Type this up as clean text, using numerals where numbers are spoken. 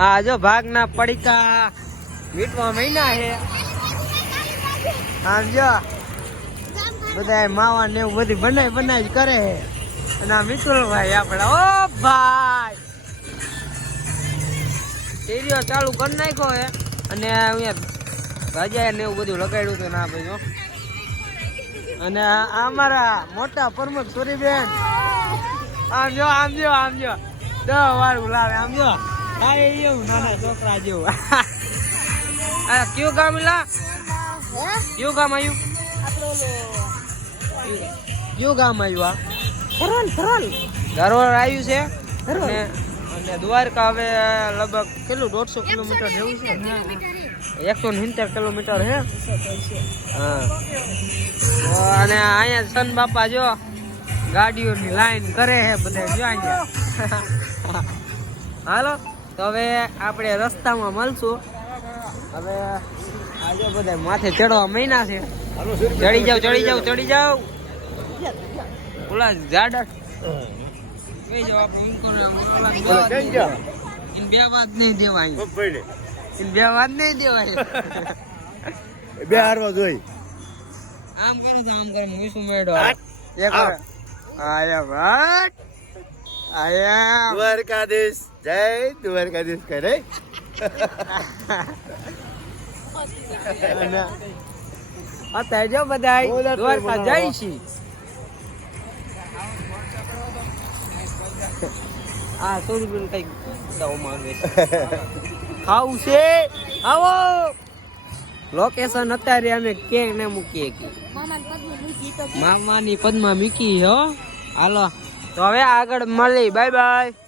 આ જો ભાગના પડીકા મીઠવા મહિના છે આમ જો બધા માવા ને એવું બધી બનાવી કરે છે અને આ મિતુલભાઈ આપડા ઓ ભાઈ ટીવીઓ ચાલુ કરી નાખ્યો હે અને અહીંયા ગજા ને એવું બધું લગાડ્યું હતું ના ભાઈ અને અમારા મોટા પ્રમોદ સુરીબેન આમ જો 10 વાળું લાવે આમ જો હા એવું નાના છોકરા જેવું આ કયું ગામ લા કયું ગામ આવ્યું કયું ગામ આવ્યું આ ધરોલ આવ્યું છે અને દ્વારકા હવે લગભગ કેટલું 150 કિલોમીટર જેવું છે 170 કિલોમીટર છે હા અને અહીંયા સન બાપા જો ગાડીઓની લાઈન કરે છે બધા જો અહીંયા હાલો તો હવે આપણે રસ્તામાં મળશું હવે આજે બધા માથે ચડવા મહિના છે ચડી જાવ ઓલા જાડા કઈ જાવ આપણે બે વાત નહીં દેવાય બે હારવા જોઈ આમ કરે વિશું મેળો એક આયા ભાટ આયા દ્વારકાધીશ જય દ્વારકાધીશ કરે અત્યારે જો બધા દ્વારકા જાય છે આ સોરીબેન કઈક દવા માંગે ખાવું છે આવો લોકેશન અત્યારે અમે ક્યાંય ને મૂકીએ કે મામાની પદ્મા મૂકી હો હાલો તો હવે આગળ મળી બાય બાય